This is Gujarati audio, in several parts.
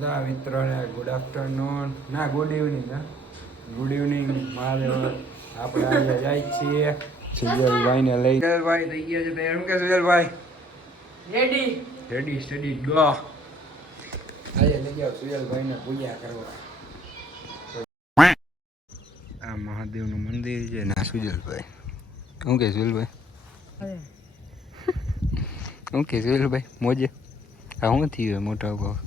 મિત્રોને ગુડ આફ્ટરનૂન ના good evening good evening Mahadev. આપણે આજે જાય છીએ સુજલભાઈ ને લઈ. સુજલભાઈ થઈ ગયા છે તૈયાર. શું કે સુજલભાઈ? Ready ready study go. આજે લઈ જાઓ સુજલભાઈ ને પૂજા કરવા. આ મહાદેવનું મંદિર છે ના સુજલભાઈ. શું કે સુજલભાઈ? શું કે સુજલભાઈ મોજે? આ શું થયું મોટા ભાવ?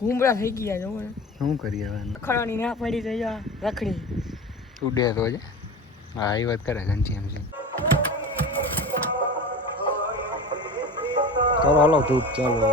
ગુમરા થઈ ગયા જો ને. શું કરી હવે? ખરાની ના પડી તો જા રખડી ઉડે તો છે. હા એ વાત કરે ઘંટી એમ છે. ચાલો હાલો ધૂપ ચાલો.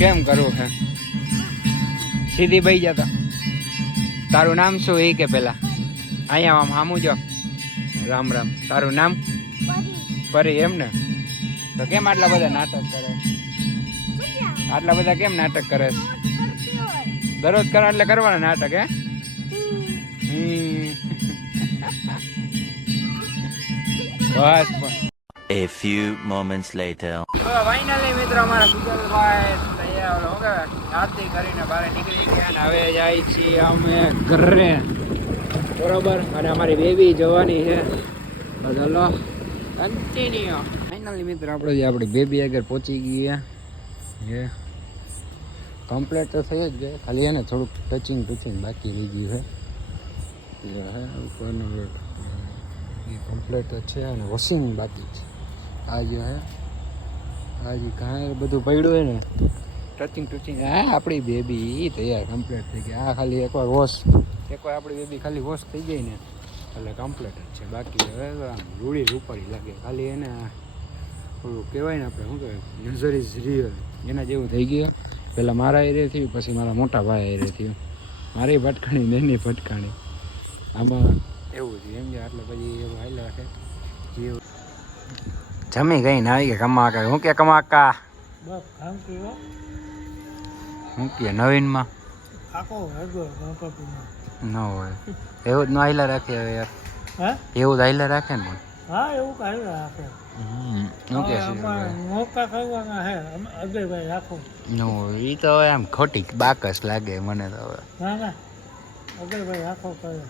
કેમ કરવું છે? સીધી ભાઈ જતા. તારું નામ શું એ કે પેલા? અહીંયા આમ સામું જો. રામ રામ. તારું નામ? પરી. એમ ને? તો કેમ આટલા બધા નાટક કરે? આટલા બધા કેમ નાટક કરે? દરરોજ કરો એટલે કરવાના નાટક હે? બસ. A few moments later. Finally મિત્રો અમારા સુજલભાઈ તૈયાર હો ગયા. આરતી કરીને બહાર નીકળી ગયા ને હવે જાય છીએ અમે ઘરે. બરોબર. અને અમારી બેબી જવાની છે. ચલો કન્ટિન્યુ. ફાઇનલી મિત્રો આપણી બેબી આગળ પહોંચી ગઈ છે. કમ્પ્લીટ તો થઈ જ ગઈ. ખાલી એને થોડુંક ટચિંગ બાકી રહી ગયું છે. ઉપરનું એ કમ્પ્લીટ છે અને વોશિંગ બાકી છે. આ જે હે આજે કાંઈ બધું પડ્યું હોય ને ટચિંગ હા આપણી બેબી તૈયાર કમ્પ્લીટ થઈ ગઈ. આ ખાલી એકવાર આપણી બેબી ખાલી વોશ થઈ જાય ને એટલે કમ્પ્લીટ જ છે. બાકી હવે આમ રૂડી રૂપાળી લાગે. ખાલી એને થોડું કહેવાય ને આપણે શું કહેવાય નઝર ઇઝ રિયલ એના જેવું થઈ ગયું. પહેલાં મારા એરે થયું, પછી મારા મોટા ભાઈ એરે થયું. મારી ભટકાણી એની ભટકાણી. આમાં એવું થયું એમ કે એટલે પછી એવું હાલ્યા રાખે. જમી ગઈ ને આવી ગયા કમાકા. હું કે કમાકા હું કે નવીનમાં ન હોય એવું જ ન હાઈલા રાખે હવે યાર. એવું જ હાઈલા રાખે ને. હા એવું કાઈ રાખે. શું કે મોકા કરવાના હે અજયભાઈ રાખો. નો ઈ તો હવે આમ ખોટી બાકસ લાગે મને તો હવે. ના અજયભાઈ રાખો કરે.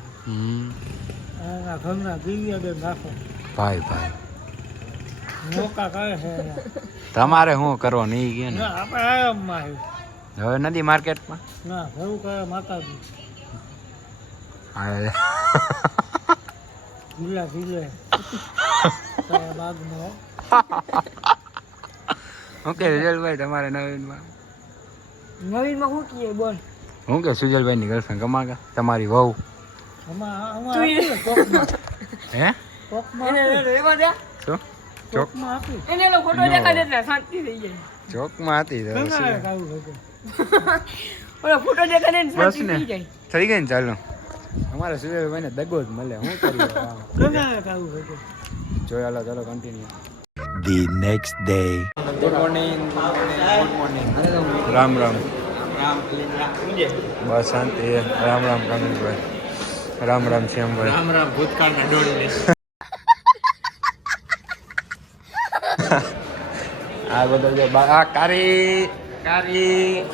એના ઘરના દિવ્યા બેન રાખો. ભાઈ મોકા કરે છે. તમારે શું કરવો નહીં કે ને આપણે આરામમાં હવે નથી માર્કેટમાં. ના એવું કરે માતાજી ધીલે ધીલે બાગમાં. ઓકે સુજલભાઈ તમારે નવીનમાં શું કીએ બોલ? હું કે સુજલભાઈની ગર્લફ્રેન્ડ કમાકા તમારી વહુ હે શું ચોકમાં હતી બસ ને થઈ ગઈ ને. ચાલો અમારે સુજલભાઈ ને દગો જ મળે. શું કરીએ જોયા. ચાલો continue. The next day. Good morning. Ram Ram. બસ શાંતિ. રામ કાનનભાઈ. રામ શ્યામભાઈ. રામ ભૂતકાળના ડોળને. આ બધા જો આ કારી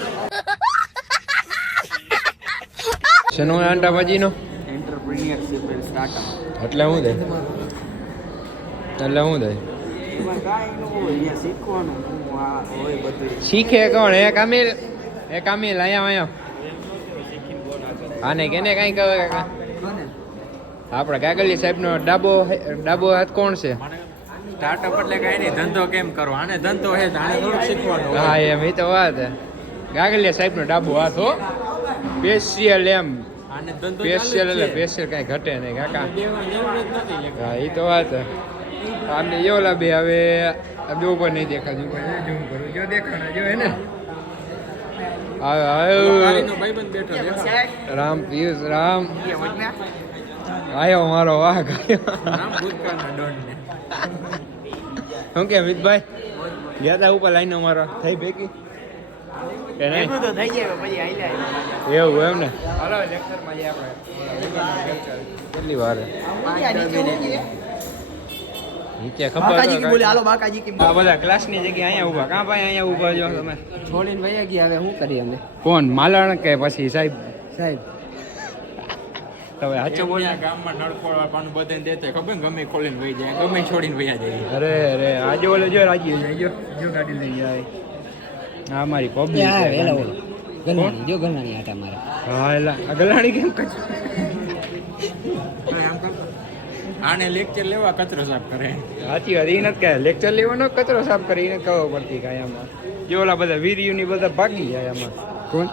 શેનો આંટા ભાજીનો એન્ટરપ્રિન્યોરશિપ એન્ડ સ્ટાર્ટઅપ એટલે શું થાય? શીખે કોણ? એ કામિલ અહીંયા આને કેને કઈ કહે? આપણા કાગલી સાહેબનો ડાબો હાથ કોણ છે? સ્ટાર્ટઅપ એટલે કઈ નહીં, ધંધો કેમ કરો. આને ધંધો હે તો આને થોડુંક શીખવાનું. હા એમ એ તો વાત હે. ગાગલિયા સાહેબનો ડાબો હાથ હો. સ્પેશિયલ એમ આને ધંધો સ્પેશિયલ એટલે સ્પેશિયલ કઈ ઘટે નહીં કાકા. હા એ તો વાત હે. આમને એવો લાભે હવે બે ઉપર નહીં દેખાતું. ઝૂમ કરું જો દેખાણા જો હે ને. રામ પિયુષ રામ આયો મારો વાઘ આયો નામ ભૂતકાળના ડોનને. શું કે મિતભાઈ ગયા તા ઉપર લાઈન અમારો થઈ ભેગી કે નહીં તો થઈ જાય પછી આઈલા એવું એમ ને હાલો લેક્ચરમાં જઈએ આપણે કેટલી વાર નીચે ખબર બાકાજી કી બોલે હાલો બાકાજી કી આ બધા ક્લાસની જગ્યાએ અહીંયા ઊભા કાં ભાઈ અહીંયા ઊભા છો તમે છોડીને વયા ગયા હવે શું કરીએ અમે કોણ માલણ કે પછી સાહેબ સાહેબ તમે સાચો બોલ એમના ગામમાં નળખોળ પાનું બધાને દેતે ખબર ને ગમે ખોલીને વહી જાય ગમે છોડીને વયા જાય. અરે અરે આજે ઓલો જો રાજી જાય જો જો ગાડી લઈ જાય આ મારી પબ્લિક ગલવાણી જો ગલવાણી આટા મારે હા એલા આ ગલાણી કેમ કચ હવે આમ કરતો આને લેક્ચર લેવા કચરો સાફ કરે. સાચી વાત એ નથી કહે લેક્ચર લેવાનો કચરો સાફ કરી એને કહવો પડતી કાંઈ આમાં જો ઓલા બધા વીરિયુની બધા ભાગી જાય આમાં કોણ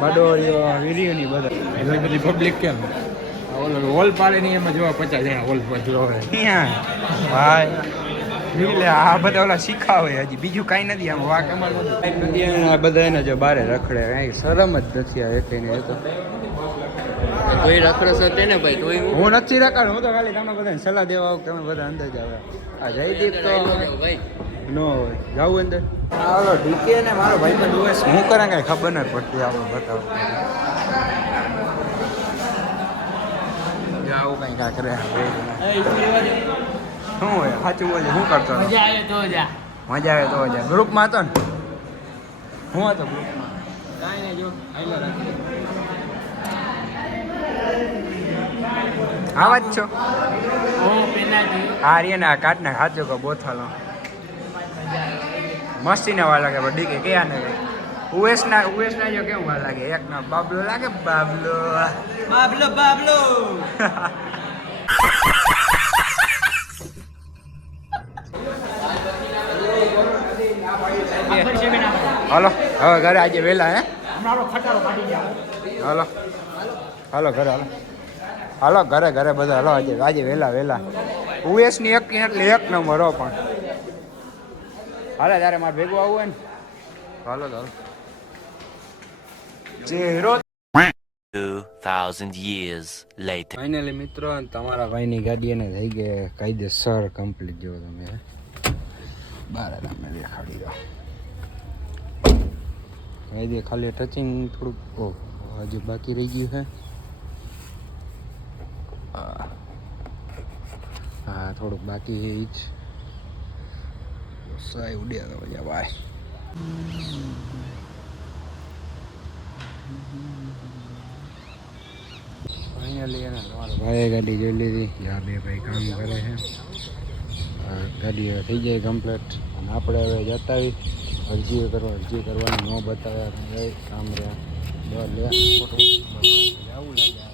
બાડોરીઓ વીરિયુની બધા એટલે બધી પબ્લિક કેમ ઓલો હોલ પાડે નહીં એમાં જોવા 50 જણા હોલ પર જોવે. ક્યાં ભાઈ એટલે આ બધા ઓલા શીખાવે હજી બીજું કાંઈ નથી આમ વાક અમારે નથી આ બધા એને જો બારે રખડે કાંઈ શરમ જ નથી આ એકને એ તો કોઈ રખડસ હતો ને ભાઈ તોય હું નથી રખાડ હું તો ખાલી તમે બધાને સલાહ દેવા આવું તમે બધા અંદર જ આવે આ જયદીપ તો ભાઈ નો હોય જાવું અંદર હાલો ડીકે ને મારો ભાઈ તો ડોસ હું કરે કાંઈ ખબર નથી પડતી આપણે બતાવો આવું કાંઈ કાંઈ કરે શું હોય સાચું બોલે શું કરતો હતો? મજા આવે તો જા મજા આવે તો જા ગ્રુપમાં હતો ને હું હતો ગ્રુપમાં કાંઈ નહીં જો આઈલો રાખી આવા જ છો હું પેલા હા રે ને આ કાટને સાચું કહો બોથાલો મસ્તી ના વાર લાગે પણ ડીકે ક્યાં ને ઉએસના જો કેવું વાર લાગે એક ના બાબલો લાગે બાબલો બાબલો બાબલો હાલો હવે ઘરે આજે વહેલા હે અમારો ખટારો કાઢી જાવ હાલો હાલો ઘરે હાલો ઘરે ઘરે બધા હાલો આજે વહેલા ઉએસની એક એટલે એક નંબર હો પણ હાલે તારે મારે ભેગું આવવું હોય ને હાલો હાલો ચહેરો 2000 years later. ફાઇનલી મિત્રો તમારા ભાઈની ગાડી એને થઈ ગઈ કાયદેસર કમ્પ્લીટ જેવો તમે બાર તમે દેખાડી દો કાયદે ખાલી ટચિંગ થોડુંક હજુ બાકી રહી ગયું છે હા થોડુંક બાકી છે જ સાઈ ઉડ્યા તો બધા ભાઈ ફાઇનલી એને તમારા ભાઈએ ગાડી જોઈ લીધી જ્યાં બે ભાઈ કામ કરે છે ગાડી હવે થઈ જાય કમ્પ્લીટ અને આપણે હવે જતા આવી અરજી કરવાની ન બતાવ્યા કામ રહ્યા લે ફોટો આવું લાગે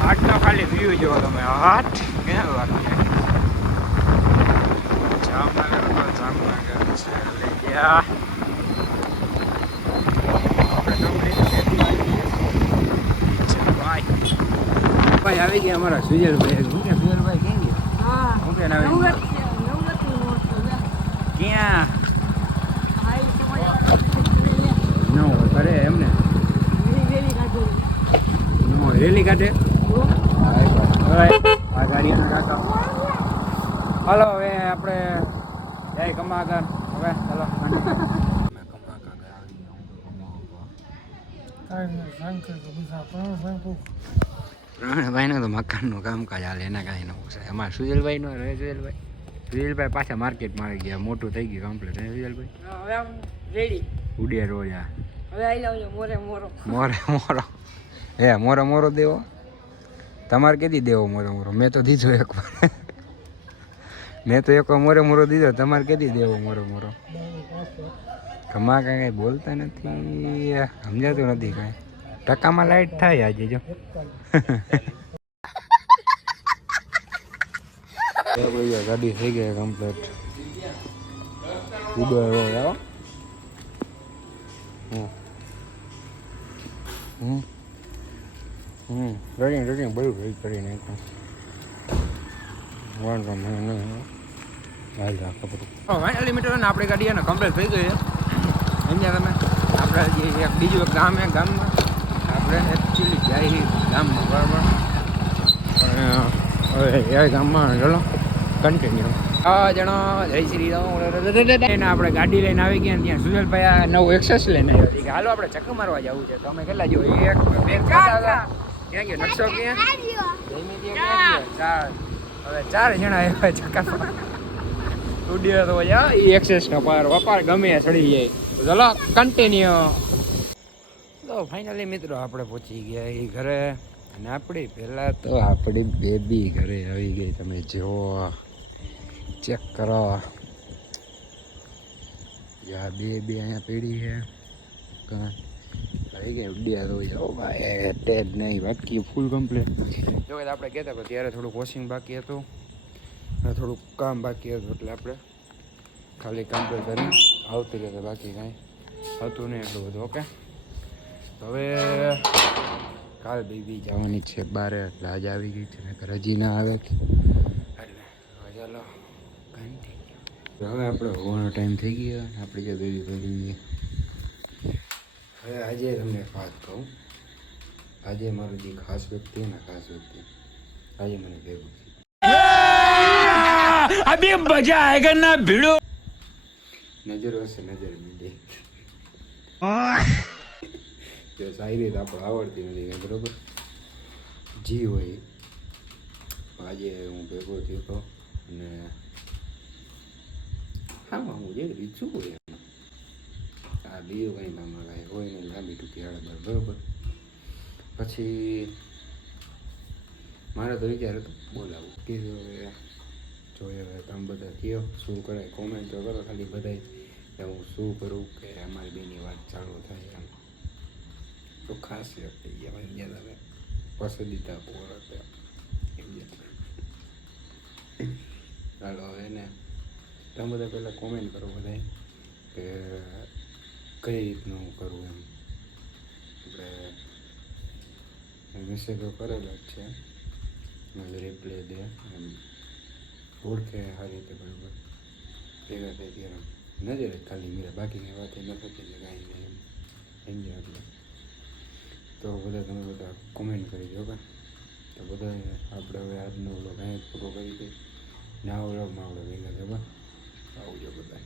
હાટનો ખાલી વ્યૂ જોવો તમે હાટ ક્યાં વાત જામનગર છે લઈ ગયા ભાઈ આવી ગયા અમારા સુજલભાઈ શું કે સુજલભાઈ ક્યાં ગયા શું કે ક્યાં નો કરે એમને નો રેલી કાઢે આ ગાડીઓના કાકા હાલો હવે આપણે જય કમાગર હવે ચાલો પ્રવીણભાઈનું તો મકાનનું કામકાજ હાલે એના કાંઈ નવું છે અમારા સુજલભાઈનું રહે સુજલભાઈ પાછા માર્કેટમાં આવી ગયા મોટું થઈ ગયું કમ્પ્લીટ હે સુજલભાઈ રેડી ઉડે રોજ આ હવે આઈ લાવજો મોરે મોરો હે મોરો દેવો તમારે કીધી દેવો મોરો મેં તો દીધો એકવાર મેં તો એકવાર મોરો દીધો તમારે કીધી દેવો મોરો કમા કાંઈ બોલતા નથી સમજાતું નથી કાંઈ ટકામાં લાઈટ થાય આજે જો ગાડી થઈ ગઈ કમ્પ્લીટ ઉડો રોડ આવો રડિંગ બધું ભેગ કરી નાખ્યું વાંધો નહીં હાલ રાખો બધું ફાઇનલી મીટર ને આપણી ગાડી એને કમ્પ્લીટ થઈ ગઈ છે અહીંયા તમે આપણે જે એક બીજું એક ગામ ગામમાં આપણે એકચ્યુઅલી જાય ગામમાં બરાબર હવે એ ગામમાં ચલો કન્ટિન્યુ. જણા જય શ્રી રામ. એને આપણે ગાડી લઈને આવી ગયા ત્યાં સુજલભાઈ આ નવું એક્સેસ લઈને આવ્યો હતી કે હાલો આપણે ચક્કર મારવા જવું છે. તો અમે કેટલા જો 1 2 ક્યાં ગયો નકશો ક્યાં ચાર. હવે 4 જણા આવ્યા ચક્કર ઉડ્યો તો જા એ એક્સેસ નો પાર વપાર ગમે ચડી જાય. ચલો કન્ટિન્યુ. તો ફાઇનલી મિત્રો આપણે પહોંચી ગયા એ ઘરે અને આપણી પહેલાં તો આપણી બેબી ઘરે આવી ગઈ. તમે જુઓ ચેક કરો યા બે અહીંયા પડી છે આવી ગઈ ઉડ્યા તો જાઓ ભાઈ ટેડ નહીં બાકી ફૂલ કમ્પ્લીટ. જો કે આપણે કહેતા હતા ત્યારે થોડુંક વોશિંગ બાકી હતું અને થોડુંક કામ બાકી હતું એટલે આપણે ખાલી કમ્પ્લીટ કરીને આવતી રહેતા બાકી કાંઈ હતું નહીં એટલું બધું. ઓકે હવે કાલ બેબી જવાની છે બહાર એટલે આજે આવી ગઈ છે નકર હજી ના આવે એટલે ચાલો હવે આપણે હોવાનો ટાઈમ થઈ ગયો આપણી જે બેબી પડી. હવે આજે તમને એક વાત કહું, આજે મારું જે ખાસ વ્યક્તિ ને ખાસ વ્યક્તિ આજે મને ભેગું અભી મજા આયેગા ના ભીડો. નજર હશે નજર બીજે જો શાયરી તો આપણે આવડતી નથી બરોબર જી હોય. આજે હું ભેગો થયો હતો અને હા હું જે રીચું હોય આ બીજું કંઈ મામા કાંઈ હોય ને લાંબી ટૂંકી હાડબર બરોબર. પછી મારે તો વિચાર હતો બોલાવું કીધું હવે જોઈએ હવે તમે બધા થયો શું કરાય કોમેન્ટ તો કરો ખાલી બધાય કે હું શું કરું કે અમારી બેની વાત ચાલુ થાય એમ. તો ખાસ વ્યક્તિ ગયા ગયા તમે પસંદીદા પોર હતા એમ ચાલો હવે ને તમે બધા પહેલાં કોમેન્ટ કરો બધાય કે કઈ રીતનું કરવું એમ. આપણે મેસેજ તો કરેલો જ છે રિપ્લે દે એમ ઓળખે સારી રીતે બરાબર ભેગા થઈ ત્યારે નજર જ ખાલી મેરા બાકીની વાત ન થતી એટલે કાંઈ નહીં એમ સમજ્યા. એટલે તો બધા તમે બધા કોમેન્ટ કરી દો કે તો બધા આપણે હવે આજનો વ્લોગ અહીંયા પૂરો કરી દઈએ. નવા વ્લોગમાં આપણે ભેગા થવા આવજો બધા.